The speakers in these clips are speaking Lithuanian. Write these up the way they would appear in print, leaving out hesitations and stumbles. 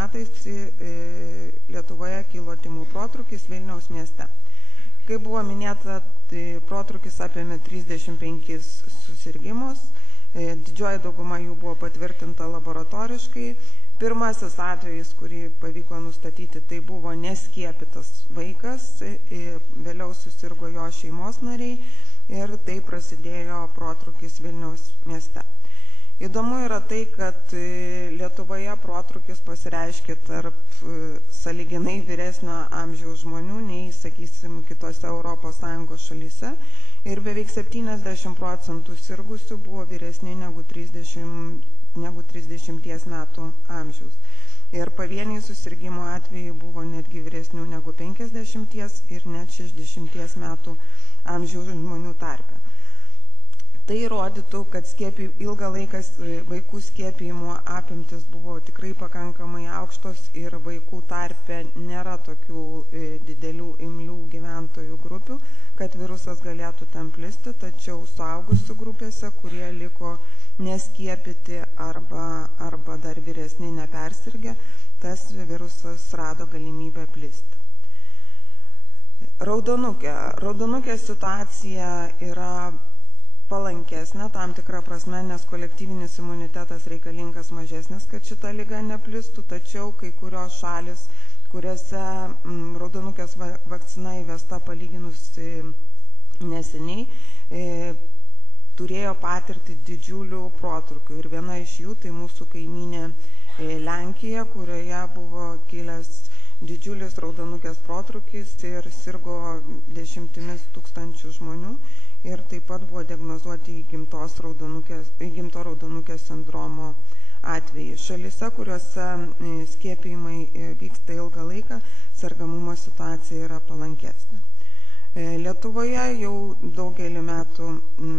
metais Lietuvoje kilo tymų protrūkis Vilniaus mieste. Kaip buvo minėta, protrūkis apėmė 35 susirgimus, didžioji dauguma jų buvo patvirtinta laboratoriškai. Pirmasis atvejis, kurį pavyko nustatyti, tai buvo neskiepytas vaikas, vėliau susirgo jo šeimos nariai ir tai prasidėjo protrūkis Vilniaus mieste. Įdomu yra tai, kad Lietuvoje protrūkis pasireiškė tarp sąlyginai vyresnio amžiaus žmonių nei, sakysim, kitose ES šalyse ir beveik 70% sirgusių buvo vyresni negu 30 metų amžiaus. Ir pavieniai susirgimo atvejai buvo netgi vyresnių negu 50 ir net 60 metų amžiaus žmonių tarpe. Tai rodytų, kad ilgą laiką vaikų skiepijimo apimtis buvo tikrai pakankamai aukštos ir vaikų tarpe nėra tokių didelių imlių gyventojų grupių, kad virusas galėtų ten plisti, tačiau suaugusių grupėse, kurie liko neskiepyti arba dar vyresni nepersirgę, tas virusas rado galimybę plisti. Raudonukė situacija yra palankesnė tam tikrą prasme, nes kolektyvinis imunitetas reikalingas mažesnis, kad šita liga neplistų, tačiau kai kurios šalis, kuriuose raudonukės vakcina įvesta palyginus neseniai, turėjo patirti didžiulių protrūkių. Ir viena iš jų tai mūsų kaimynė Lenkija, kurioje buvo kilęs didžiulis raudonukės protrūkis ir sirgo 10 tūkstančių žmonių. Ir taip pat buvo diagnozuoti įgimto raudonukės sindromo atvejai. Šalyse, kuriuose skiepijimai vyksta ilgą laiką, sergamumo situacija yra palankesnė. Lietuvoje jau daugelį metų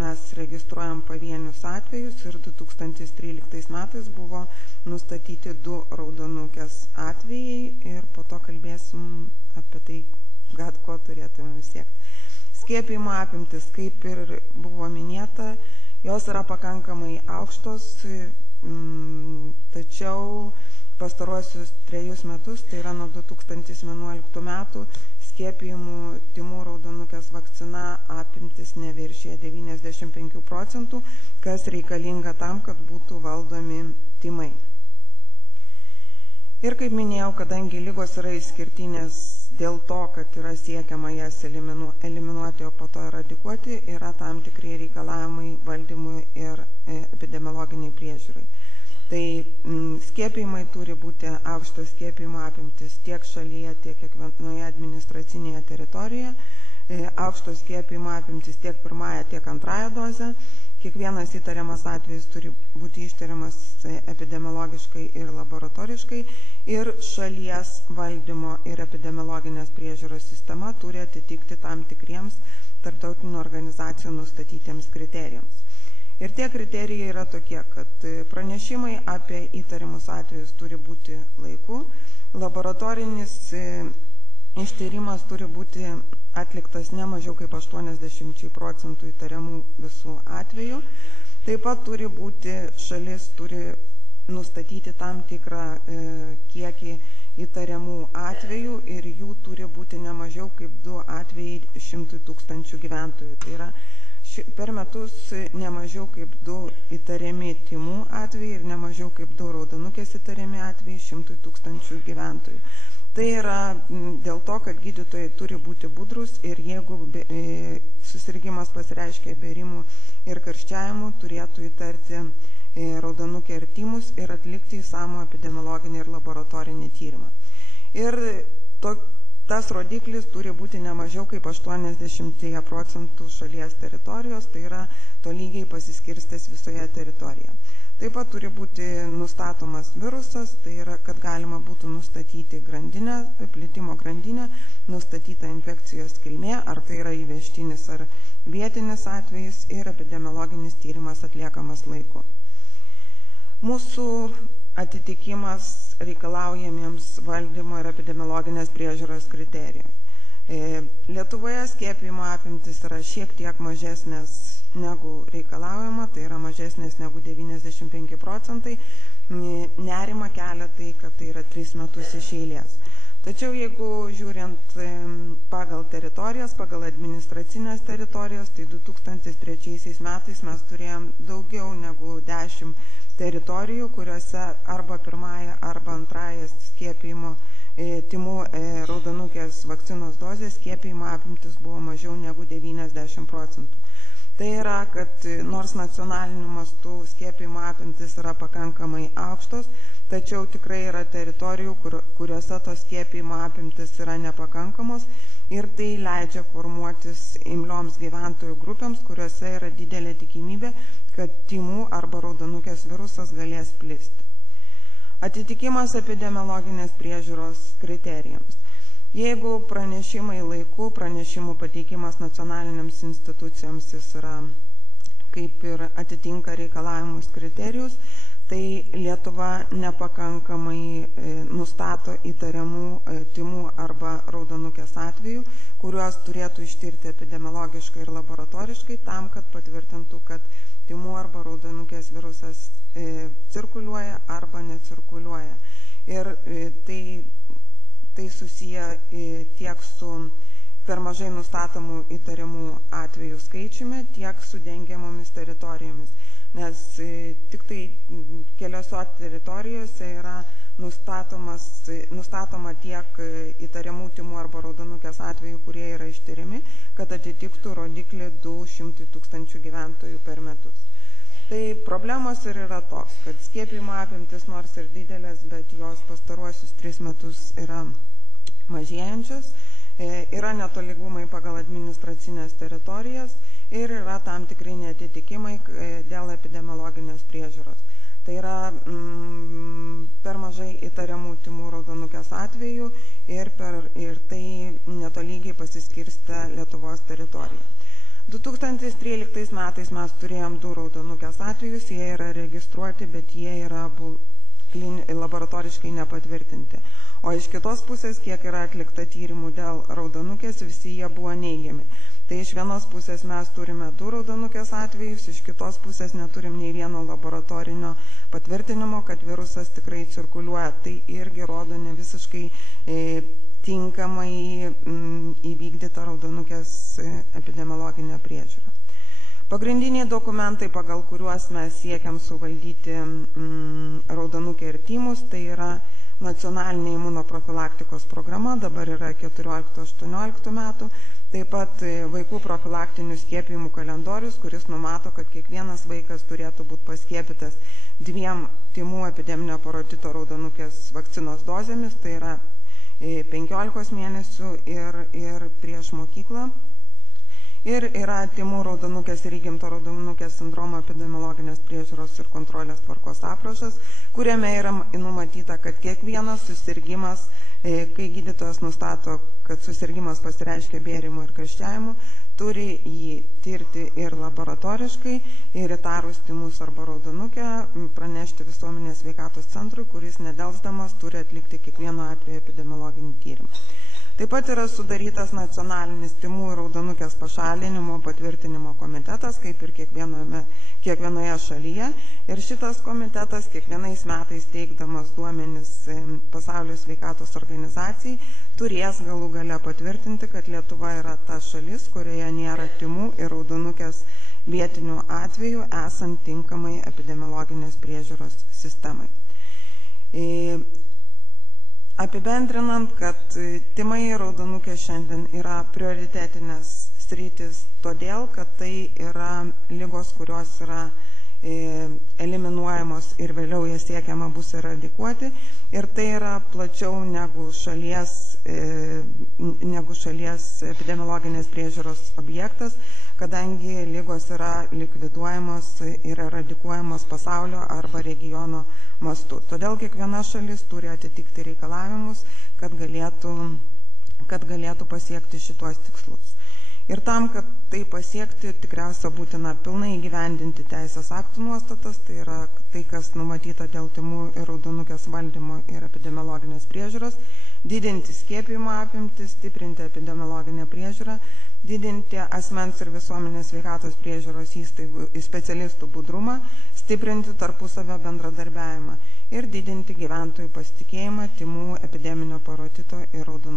mes registruojam pavienius atvejus ir 2013 metais buvo nustatyti 2 raudonukės atvejai ir po to kalbėsim apie tai, ko turėtume siekti. Skiepijimo apimtis, kaip ir buvo minėta, jos yra pakankamai aukštos, tačiau pastaruosius 3 metus, tai yra nuo 2011 metų, skiepijimų tymų raudonukės vakcina apimtis neviršė 95%, kas reikalinga tam, kad būtų valdomi tymai. Ir kaip minėjau, kadangi ligos yra išskirtinės dėl to, kad yra siekiama jas eliminuoti, o po to eradikuoti, yra tam tikrai reikalavimai valdymui ir epidemiologiniai priežiūrai. Tai skiepijimai turi būti aukštas skiepijimo apimtis tiek šalyje, tiek kiekvienoje administracinėje teritorijoje, aukštos skiepijimo apimtis tiek pirmąją, tiek antrąją dozę. Kiekvienas įtariamas atvejis turi būti ištiriamas epidemiologiškai ir laboratoriškai ir šalies valdymo ir epidemiologinės priežiūros sistema turi atitikti tam tikriems tarptautinių organizacijų nustatytiems kriterijams. Ir tie kriterijai yra tokie, kad pranešimai apie įtariamus atvejus turi būti laiku, laboratorinis ištyrimas turi būti atliktas ne mažiau kaip 80% įtariamų visų atvejų. Taip pat šalis turi nustatyti tam tikrą kiekį įtariamų atvejų ir jų turi būti ne mažiau kaip 2 atvejai 100 000 gyventojų. Tai yra per metus ne mažiau kaip 2 įtariami tymų atvejai ir ne mažiau kaip 2 raudonukės įtariami atvejai 100 000 gyventojų. Tai yra dėl to, kad gydytojai turi būti budrus ir jeigu susirgimas pasireiškia bėrimų ir karščiavimų, turėtų įtarti raudonukę ir tymus ir atlikti išsamų epidemiologinį ir laboratorinį tyrimą. Ir tas rodiklis turi būti ne mažiau kaip 80% šalies teritorijos, tai yra tolygiai pasiskirstęs visoje teritorijoje. Taip pat turi būti nustatomas virusas, tai yra, kad galima būtų nustatyti plitimo grandinę, nustatyta infekcijos kilmė, ar tai yra įvežtinis ar vietinis atvejis ir epidemiologinis tyrimas atliekamas laiku. Mūsų atitikimas reikalaujamiems valdymo ir epidemiologinės priežiūros kriterijų. Lietuvoje skiepijimo apimtis yra šiek tiek mažesnės negu reikalaujama, tai yra mažesnės negu 95%, nerima kelia tai, kad tai yra 3 metus iš eilės. Tačiau jeigu žiūrint pagal teritorijas, pagal administracinės teritorijas, tai 2003 metais mes turėjom daugiau negu 10 teritorijų, kuriuose arba pirmąją, arba antrąją skiepijimo tymų raudonukės vakcinos dozės skiepijimo apimtis buvo mažiau negu 90%. Tai yra, kad nors nacionaliniu mastu skiepijimo apimtis yra pakankamai aukštos, tačiau tikrai yra teritorijų, kuriuose tos skiepijimo apimtis yra nepakankamos ir tai leidžia formuotis imlioms gyventojų grupėms, kuriuose yra didelė tikimybė, kad tymų arba raudonukės virusas galės plisti. Atitikimas epidemiologinės priežiūros kriterijams. Jeigu pranešimai laiku, pranešimų pateikimas nacionalinėms institucijoms jis yra kaip ir atitinka reikalavimus kriterijus, tai Lietuva nepakankamai nustato įtariamų tymų arba raudonukės atvejų, kuriuos turėtų ištirti epidemiologiškai ir laboratoriškai tam, kad patvirtintų, kad tymų arba raudonukės virusas cirkuliuoja arba necirkuliuoja. Ir tai susiję tiek su per mažai nustatomų įtariamų atvejų skaičiumi, tiek su dengiamomis teritorijomis. Nes tik tai keliose teritorijose yra nustatoma tiek įtariamų tymų arba raudonukės atvejų, kurie yra ištiriami, kad atitiktų rodiklį 200 000 gyventojų per metus. Tai problemos ir yra toks, kad skiepijimo apimtis nors ir didelės, bet jos pastaruosius 3 metus yra mažėjančios, yra netolygumai pagal administracinės teritorijas ir yra tam tikrai neatitikimai dėl epidemiologinės priežiūros. Tai yra per mažai įtariamų tymų raudonukės atvejų ir tai netolygiai pasiskirstė Lietuvos teritoriją. 2013 metais mes turėjom 2 raudonukės atvejus, jie yra registruoti, bet jie yra laboratoriškai nepatvirtinti. O iš kitos pusės, kiek yra atlikta tyrimų dėl raudonukės, visi jie buvo neigiami. Tai iš vienos pusės mes turime 2 raudonukės atvejus, iš kitos pusės neturim nei vieno laboratorinio patvirtinimo, kad virusas tikrai cirkuliuoja. Tai irgi rodo ne visiškai tinkamai įvykdyta raudonukės epidemiologinė priežiūra. Pagrindiniai dokumentai, pagal kuriuos mes siekiam suvaldyti raudonukę ir tymus, tai yra nacionalinė imunoprofilaktikos programa, dabar yra 14-18 metų, taip pat vaikų profilaktinių skiepijimų kalendorius, kuris numato, kad kiekvienas vaikas turėtų būti paskiepytas 2 tymų epideminio parotito raudonukės vakcinos dozėmis, tai yra 15 mėnesių ir prieš mokyklą. Ir yra tymų raudonukės ir įgimto raudonukės sindromo epidemiologinės priežiūros ir kontrolės tvarkos aprašas, kuriame yra numatyta, kad kiekvienas susirgimas, kai gydytojas nustato, kad susirgimas pasireiškia bėrimu ir karščiavimu, turi jį tirti ir laboratoriškai, ir įtarus tymus arba raudonukę pranešti visuomenės sveikatos centrui, kuris nedelsdamas turi atlikti kiekvieno atveju epidemiologinį tyrimą. Taip pat yra sudarytas nacionalinis tymų ir raudonukės pašalinimo patvirtinimo komitetas, kaip ir kiekvienoje šalyje. Ir šitas komitetas kiekvienais metais teikdamas duomenis Pasaulio sveikatos organizacijai turės galų gale patvirtinti, kad Lietuva yra ta šalis, kurioje nėra tymų ir raudonukės vietinių atvejų, esant tinkamai epidemiologinės priežiūros sistemai. Apibendrinant, kad tymai ir raudonukė šiandien yra prioritetinės sritis, todėl, kad tai yra ligos, kurios yra eliminuojamos ir vėliau jas siekiama bus eradikuoti. Ir tai yra plačiau negu šalies epidemiologinės priežiūros objektas, kadangi ligos yra likviduojamos ir eradikuojamos pasaulio arba regiono mastu. Todėl kiekviena šalis turi atitikti reikalavimus, kad galėtų pasiekti šitos tikslus. Ir tam, kad tai pasiekti, tikriausia būtina pilnai įgyvendinti teisės aktų nuostatas, tai yra tai, kas numatyta dėl tymų ir raudonukės valdymo ir epidemiologinės priežiūros, didinti skiepijimo apimtis, stiprinti epidemiologinę priežiūrą, didinti asmens ir visuomenės sveikatos priežiūros įstaigų specialistų budrumą, stiprinti tarpusavio bendradarbiavimą ir didinti gyventojų pasitikėjimą tymų, epideminio parotito ir raudonuodegio